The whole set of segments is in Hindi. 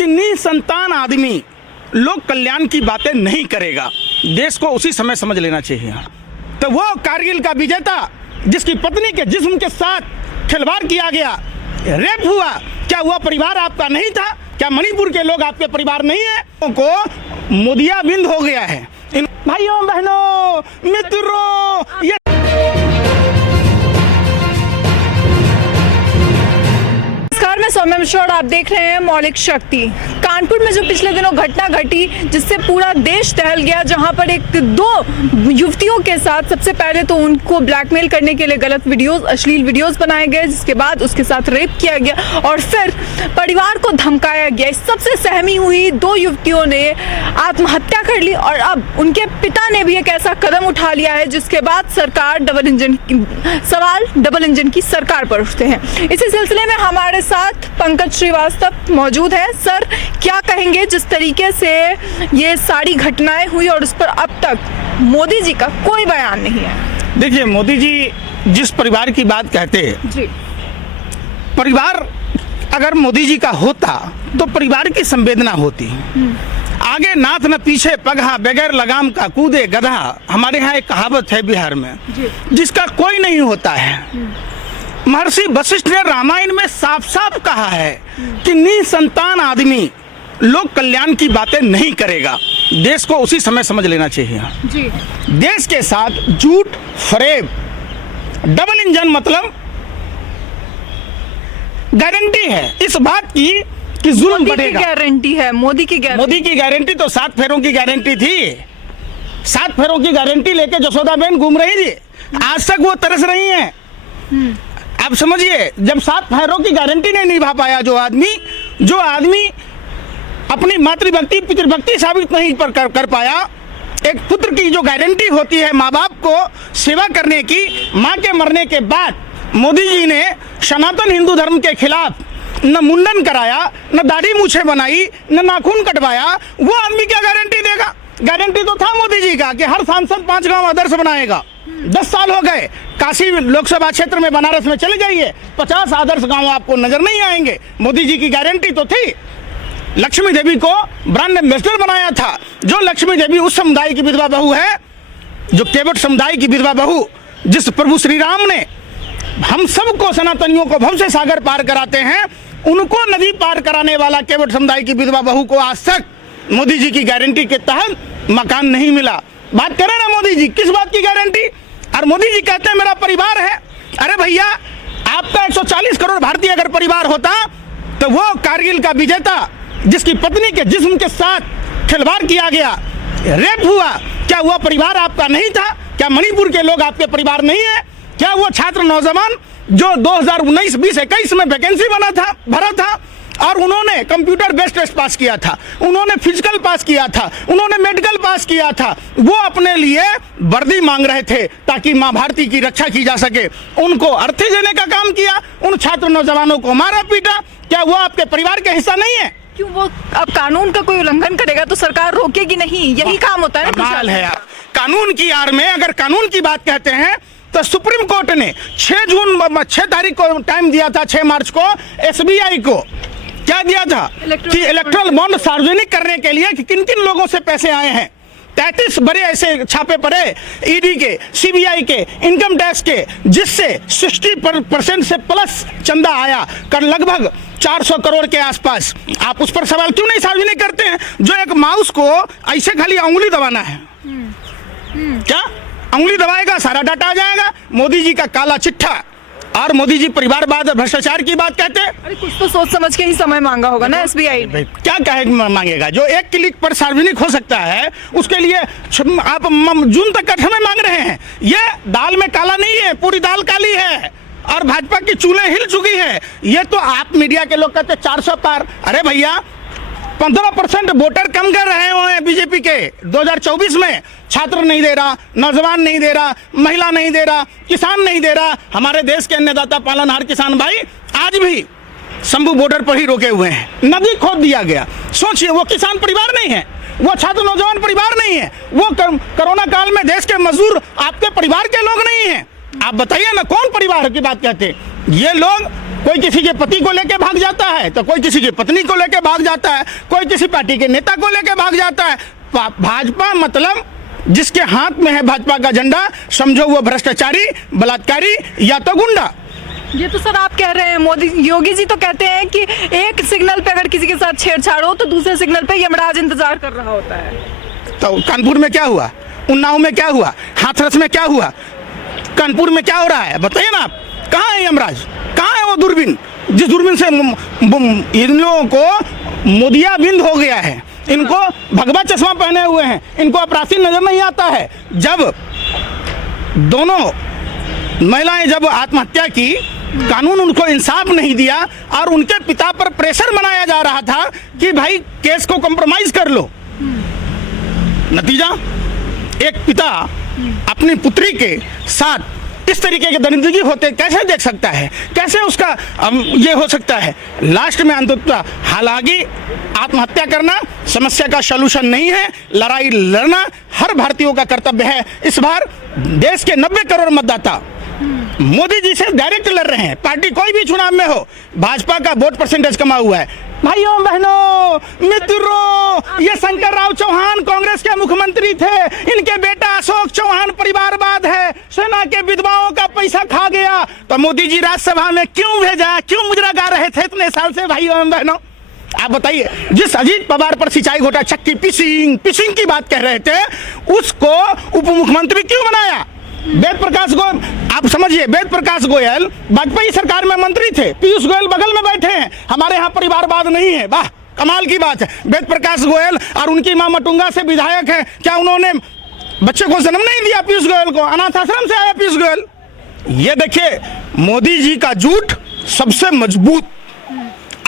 कि निसंतान आदमी लोक कल्याण की बातें नहीं करेगा, देश को उसी समय समझ लेना चाहिए। तो वो कारगिल का विजेता जिसकी पत्नी के जिस्म के साथ खिलवाड़ किया गया, रेप हुआ, क्या वह परिवार आपका नहीं था? क्या मणिपुर के लोग आपके परिवार नहीं है? को मोदियाबिंद हो गया है। इन भाइयों बहनों मित्रों, ये मैं सौम्या मिश्रा और आप देख रहे हैं मौलिक शक्ति। कानपुर में जो पिछले दिनों घटना घटी जिससे पूरा देश टहल गया, जहां पर दो युवतियों के साथ सबसे पहले तो उनको ब्लैकमेल करने के लिए गलत वीडियोस, अश्लील वीडियोस बनाए गए, जिसके बाद उसके साथ रेप किया गया और फिर परिवार को धमकाया गया। इस सबसे सहमी हुई दो युवतियों ने आत्महत्या कर ली और अब उनके पिता ने भी एक ऐसा कदम उठा लिया है जिसके बाद सरकार डबल इंजन की सरकार पर उठते हैं। इसी सिलसिले में हमारे साथ पंकज श्रीवास्तव मौजूद है। सर, क्या कहेंगे जिस तरीके से ये सारी घटनाएं हुई और उस पर अब तक मोदी जी का कोई बयान नहीं है? देखिए, मोदी जी जिस परिवार की बात कहते जी, परिवार अगर मोदी जी का होता तो परिवार की संवेदना होती। आगे नाथ न पीछे पगहा, बगैर लगाम का कूदे गधा। हमारे यहाँ एक कहावत है बिहार में, जिसका कोई नहीं होता है। महर्षि वशिष्ठ ने रामायण में साफ साफ कहा है कि निसंतान आदमी लोक कल्याण की बातें नहीं करेगा, देश को उसी समय समझ लेना चाहिए जी। देश के साथ झूठ, फरेब, डबल इंजन मतलब गारंटी है इस बात की कि जुल्म बढ़ेगा। गारंटी है मोदी की गारंटी तो 7 फेरों की गारंटी थी। 7 फेरों की गारंटी लेके जसोदाबेन घूम रही थी, आज तक वो तरस रही हैं। आप समझिए, जब 7 फेरों की गारंटी नहीं निभा पाया जो आदमी अपनी मातृभक्ति पितृभक्ति साबित नहीं कर पाया, एक पुत्र की जो गारंटी होती है माँ बाप को सेवा करने की, माँ के मरने के बाद मोदी जी ने सनातन हिंदू धर्म के खिलाफ न मुंडन कराया, न दाढ़ी मूछें बनाई, न नाखून कटवाया, वो आदमी क्या गारंटी देगा? गारंटी तो था मोदी जी का कि हर सांसद 5 गांव आदर्श बनाएगा। 10 साल हो गए, काशी लोकसभा क्षेत्र में बनारस में चले जाइए, 50 आदर्श गांव आपको नजर नहीं आएंगे। मोदी जी की गारंटी तो थी। लक्ष्मी देवी को ब्रांड एम्बेसडर बनाया था। जो लक्ष्मी देवी उस समुदाय की विधवा बहू है, जो केवट समुदाय की विधवा बहू, जिस प्रभु श्री राम ने हम सबको सनातनियों को भव से सागर पार कराते हैं, उनको नदी पार कराने वाला केवट समुदाय की विधवा बहू को आज तक मोदी जी की गारंटी के तहत मकान नहीं मिला। बात करें ना मोदी जी, किस बात की गारंटी? और मोदी जी कहते हैं मेरा परिवार है। अरे भैया, आपका 140 करोड़ भारतीय अगर परिवार होता तो वो कारगिल का विजेता जिसकी पत्नी के जिस्म के साथ खिलवाड़ किया गया, रेप हुआ, क्या वह परिवार आपका नहीं था? क्या मणिपुर के लोग आपके परिवार नहीं है? क्या वो छात्र नौजवान जो 2019, 20, 21 में वैकेंसी भरा था और उन्होंने कंप्यूटर बेस्ड टेस्ट पास किया था, उन्होंने फिजिकल पास किया था, उन्होंने मेडिकल पास किया था, वो अपने लिए वर्दी मांग रहे थे ताकि माँ भारती की रक्षा की जा सके, उनको अर्थी देने का काम किया, उन छात्र नौजवानों को मारा पीटा, क्या वो आपके परिवार का हिस्सा नहीं है? क्यों वो अब कानून का कोई उल्लंघन करेगा तो सरकार रोकेगी नहीं? यही काम होता है। कमाल है यार, कानून की आड़ में अगर कानून की बात कहते हैं तो सुप्रीम कोर्ट ने 6 तारीख को टाइम दिया था, 6 मार्च को एसबीआई को क्या दिया था कि इलेक्ट्रल बॉन्ड सार्वजनिक करने के लिए कि किन किन लोगों से पैसे आए हैं। 33 बड़े ऐसे छापे पड़े ईडी के, सीबीआई के, इनकम टैक्स के, जिससे 60% से प्लस चंदा आया कर लगभग 400 करोड़ के आसपास। आप उस पर सवाल क्यों नहीं सार्वजनिक करते हैं? जो एक माउस को ऐसे खाली उंगली दबाना है, क्या उंगली दबाएगा सारा डाटा आ जाएगा? मोदी जी का काला चिट्ठा। और मोदी जी परिवारवाद और भ्रष्टाचार की बात कहते हैं। अरे कुछ तो सोच समझ के ही समय मांगा होगा ना एसबीआई। क्या कहे मांगेगा? जो 1 क्लिक पर सार्वजनिक हो सकता है उसके लिए आप जून तक का समय मांग रहे हैं। ये दाल में काला नहीं है, पूरी दाल काली है और भाजपा की चूल्हे हिल चुकी है। ये तो आप मीडिया के लोग कहते 400 पार। अरे भैया, 15% वोटर कम कर रहे हैं बीजेपी के 2024 में। छात्र नहीं दे रहा, नौजवान नहीं दे रहा, महिला नहीं दे रहा, किसान नहीं दे रहा। हमारे देश के अन्नदाता पालनहार किसान भाई आज भी शंभू बॉर्डर पर ही रोके हुए हैं। नदी खोद दिया गया। सोचिए, वो किसान परिवार नहीं है, वो छात्र नौजवान परिवार नहीं है, वो कोरोना काल में देश के मजदूर आपके परिवार के लोग नहीं हैं। आप बताइए ना, कौन परिवार की बात कहते हैं? ये लोग कोई किसी के पति को लेके भाग जाता है, तो कोई किसी की पत्नी को लेके भाग जाता है, कोई किसी पार्टी के नेता को लेके भाग जाता है। भाजपा मतलब जिसके हाथ में है भाजपा का झंडा, समझो वो भ्रष्टाचारी, बलात्कारी या तो गुंडा। ये तो सर आप कह रहे हैं, मोदी योगी जी तो कहते हैं कि एक सिग्नल पे अगर किसी के साथ छेड़छाड़ हो तो दूसरे सिग्नल पे यमराज इंतजार कर रहा होता है। तो कानपुर में क्या हुआ, उन्नाव में क्या हुआ, हाथरस में क्या हुआ, कानपुर में क्या हो रहा है, बताइए ना आप। कहाँ है यमराज, कहाँ है वो दूरबीन, जिस दूरबीन से इन लोगों को मोदिया बिंद हो गया है, इनको भगवा चश्मा पहने हुए हैं, इनको अपराधी नजर नहीं आता है। जब दोनों महिलाएं जब आत्महत्या की, कानून उनको इंसाफ नहीं दिया और उनके पिता पर प्रेशर बनाया जा रहा था कि भाई केस को कॉम्प्रोमाइज कर लो। नतीजा, एक पिता अपनी पुत्री के साथ इस तरीके के दरिंदगी होते कैसे देख सकता है, कैसे उसका ये हो सकता है। लास्ट में अंततः हालांकि आत्महत्या करना समस्या का सलूशन नहीं है, लड़ाई लड़ना हर भारतीयों का कर्तव्य है। इस बार देश के 90 करोड़ मतदाता मोदी जी से डायरेक्ट लड़ रहे हैं, पार्टी कोई भी चुनाव में हो। भाजपा का वोट परसेंटेज कमा हुआ है। भाइयों बहनों मित्रों, ये शंकर राव चौहान कांग्रेस के मुख्यमंत्री थे, इनके बेटा अशोक चौहान परिवारवाद है, सेना के विधवाओं का पैसा खा गया, तो मोदी जी राज्यसभा में क्यों भेजा, क्यों मुजरा गा रहे थे इतने साल से। भाइयों बहनों आप बताइए, जिस अजीत पवार पर सिंचाई घोटाला चक्की पिसिंग की बात कह रहे थे, उसको उप मुख्यमंत्री क्यों बनाया। वेद प्रकाश गोयल, आप समझिए, वेद प्रकाश गोयल वाजपेयी सरकार में मंत्री थे, पीयूष गोयल बगल में बैठे हैं, हमारे यहाँ परिवारवाद नहीं है। वाह, कमाल की बात है। वेद प्रकाश गोयल और उनकी मां मटुंगा से विधायक है, क्या उन्होंने बच्चे को जन्म नहीं दिया पीयूष गोयल को, अनाथ आश्रम से आया पीयूष गोयल। ये देखिए, मोदी जी का झूठ सबसे मजबूत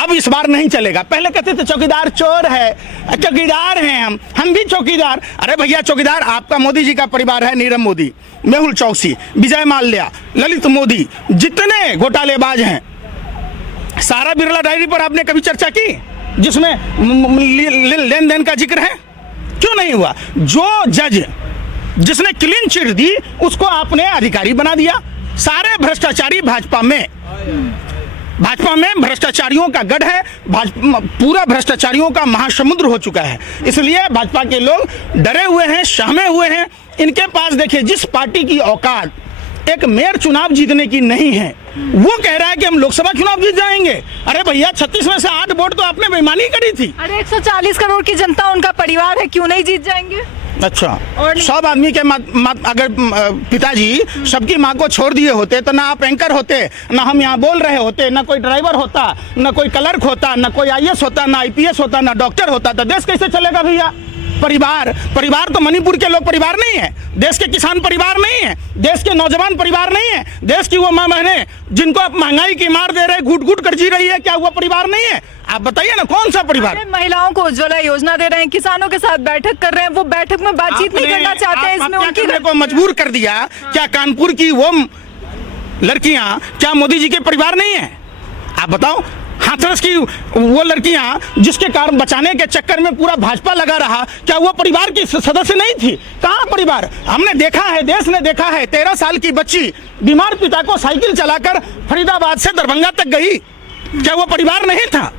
अब इस बार नहीं चलेगा। पहले कहते थे चौकीदार चोर है, चौकीदार हैं हम भी चौकीदार। अरे भैया, चौकीदार आपका मोदी जी का परिवार है, नीरव मोदी, मेहुल चौकसी, विजय माल्या, ललित मोदी, जितने घोटालेबाज हैं। सारा बिरला डायरी पर आपने कभी चर्चा की जिसमें लेन देन का जिक्र है? क्यों नहीं हुआ? जो जज जिसने क्लीन चिट दी उसको आपने अधिकारी बना दिया। सारे भ्रष्टाचारी भाजपा में भ्रष्टाचारियों का गढ़ है, पूरा भ्रष्टाचारियों का महासमुद्र हो चुका है। इसलिए भाजपा के लोग डरे हुए हैं, सहमे हुए हैं। इनके पास देखिए, जिस पार्टी की औकात एक मेयर चुनाव जीतने की नहीं है, वो कह रहा है कि हम लोकसभा चुनाव जीत जाएंगे। अरे भैया, 36 में से 8 वोट तो आपने बेईमानी करी थी। अरे 140 करोड़ की जनता उनका परिवार है, क्यों नहीं जीत जाएंगे? अच्छा, सब आदमी के अगर पिताजी सबकी माँ को छोड़ दिए होते तो ना आप एंकर होते, ना हम यहाँ बोल रहे होते, ना कोई ड्राइवर होता, ना कोई क्लर्क होता, ना कोई IAS होता, ना IPS होता, ना डॉक्टर होता, तो देश कैसे चलेगा भैया? परिवार तो मणिपुर के लोग परिवार नहीं है, देश के किसान परिवार नहीं है, देश के नौजवान परिवार नहीं है, देश की वो माँ बहनें जिनको आप महंगाई की मार दे रहे, घुट कर जी रही है, क्या वो परिवार नहीं है? आप बताइए ना, कौन सा परिवार? महिलाओं को उज्ज्वला योजना दे रहे हैं, किसानों के साथ बैठक कर रहे हैं, वो बैठक में बातचीत नहीं करना चाहते हैं, इसमें उनकी को मजबूर कर दिया। क्या कानपुर की वो लड़कियां क्या मोदी जी के परिवार नहीं है? आप बताओ। हाथरस की वो लड़कियां जिसके कारण बचाने के चक्कर में पूरा भाजपा लगा रहा, क्या वो परिवार की सदस्य नहीं थी? कहाँ परिवार? हमने देखा है, देश ने देखा है, 13 साल की बच्ची बीमार पिता को साइकिल चलाकर फरीदाबाद से दरभंगा तक गई, क्या वो परिवार नहीं था?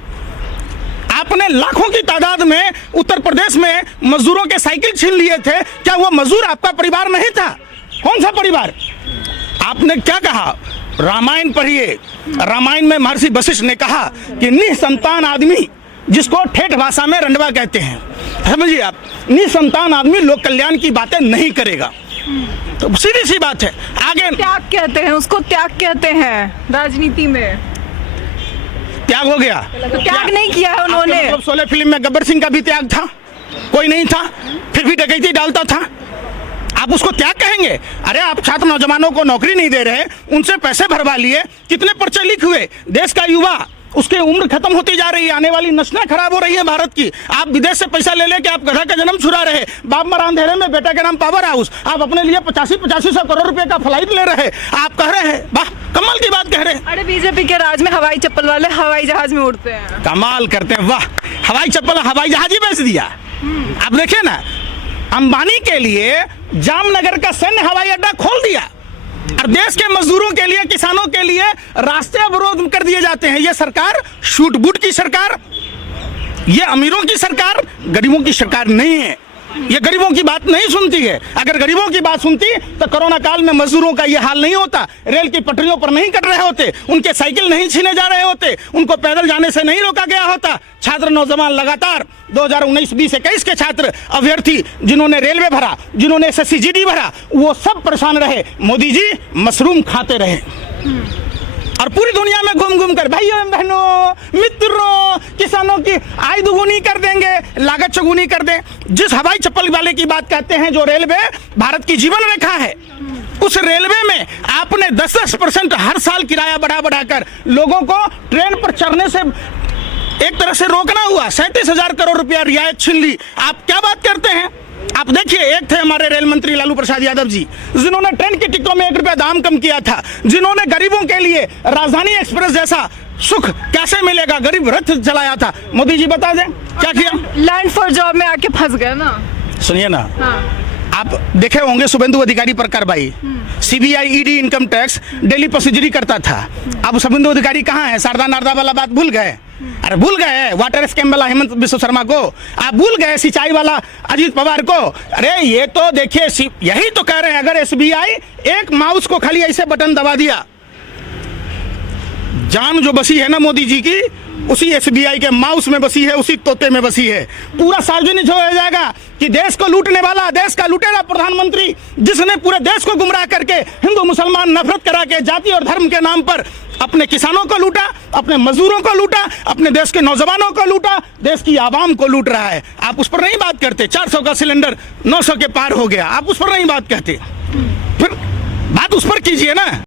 आपने लाखों की तादाद में उत्तर प्रदेश में मजदूरों के साइकिल छीन लिए थे, क्या वो मजदूर आपका परिवार नहीं था? कौन सा परिवार? आपने क्या कहा? रामायण पढ़िए, रामायण में महर्षि वशिष्ठ ने कहा कि निसंतान आदमी, जिसको ठेठ भाषा में रंडवा कहते हैं, समझिए आप, निसंतान आदमी लोक कल्याण की बातें नहीं करेगा। तो सीधी सी बात है। आगे त्याग कहते हैं उसको, त्याग कहते हैं राजनीति में। त्याग हो गया तो त्याग नहीं किया है उन्होंने। 16 फिल्म में गब्बर सिंह का भी त्याग था, कोई नहीं था, फिर भी डकैती डालता था, आप उसको त्याग कहेंगे? अरे आप छात्र नौजवानों को नौकरी नहीं दे रहे, उनसे पैसे भरवा लिए, कितने पर्चे लीक हुए, देश का युवा उसकी उम्र खत्म होती जा रही है, आने वाली नस्लें खराब हो रही है भारत की। आप विदेश से पैसा ले लेके आप गधा का जन्म छुड़ा रहे, बाप मरा अंधेरे में, बेटा के नाम पावर हाउस, आप अपने लिए 85-85 करोड़ रुपए का फ्लाइट ले रहे, आप कह रहे हैं, वाह कमाल की बात कह रहे हैं। अरे बीजेपी के राज में हवाई चप्पल वाले हवाई जहाज में उड़ते हैं, कमाल करते हैं, वाह, हवाई चप्पल हवाई जहाज ही बेच दिया। आप देखिए ना, अंबानी के लिए जामनगर का सैन्य हवाई अड्डा खोल दिया, और देश के मजदूरों के लिए, किसानों के लिए रास्ते अवरोध कर दिए जाते हैं। ये सरकार शूट बूट की सरकार, ये अमीरों की सरकार, गरीबों की सरकार नहीं है। ये गरीबों की बात नहीं सुनती है। अगर गरीबों की बात सुनती तो कोरोना काल में मजदूरों का ये हाल नहीं होता, रेल की पटरियों पर नहीं कट रहे होते, उनके साइकिल नहीं छीने जा रहे होते, उनको पैदल जाने से नहीं रोका गया होता। छात्र नौजवान लगातार 2019, 20, 21 के छात्र अभ्यर्थी जिन्होंने रेलवे भरा, जिन्होंने SSC GD भरा, वो सब परेशान रहे। मोदी जी मशरूम खाते रहे और पूरी दुनिया में घूम घूम कर भाइयों बहनों मित्रों किसानों की आय दुगुनी कर देंगे, लागत चौगुनी कर दें। जिस हवाई चप्पल वाले की बात कहते हैं, जो रेलवे भारत की जीवन रेखा है, उस रेलवे में आपने 10% हर साल किराया बढ़ा बढ़ाकर लोगों को ट्रेन पर चढ़ने से एक तरह से रोकना हुआ। 37,000 करोड़ रुपया रियायत छीन ली। आप क्या बात करते हैं? आप देखिए, एक थे हमारे रेल मंत्री लालू प्रसाद यादव जी, जिन्होंने ट्रेन की टिकटों में 1 रुपया दाम कम किया था, जिन्होंने गरीबों के लिए राजधानी एक्सप्रेस जैसा सुख कैसे मिलेगा, गरीब रथ चलाया था। मोदी जी बता दें क्या किया? लैंड फॉर जॉब में आके फंस गए ना। सुनिए ना, हाँ। आप देखे होंगे शुभेंदु अधिकारी पर कार्रवाई, CBI ED income tax daily प्रोसीजरी करता था। अब शुभेंदु अधिकारी कहाँ है? शारदा नारदा वाला बात भूल गए? अरे भूल गए वाटर स्कैम वाला हेमंत बिश्व शर्मा को, आप भूल गए सिंचाई वाला अजीत पवार को। अरे ये तो देखिए, यही तो कह रहे हैं, अगर SBI एक माउस को खाली ऐसे बटन दबा दिया, जान जो बसी है ना मोदी जी की, उसी SBI के माउस में बसी है, उसी तोते में बसी है। पूरा सार्वजनिक हो जाएगा कि देश को लूटने वाला, देश का लुटेरा प्रधानमंत्री, जिसने पूरे देश को गुमराह करके हिंदू मुसलमान नफरत करा के जाति और धर्म के नाम पर अपने किसानों को लूटा, अपने मजदूरों को लूटा, अपने देश के नौजवानों को लूटा, देश की आवाम को लूट रहा है। आप उस पर नहीं बात करते। 400 का सिलेंडर 900 के पार हो गया, आप उस पर नहीं बात कहते। फिर बात उस पर कीजिए ना।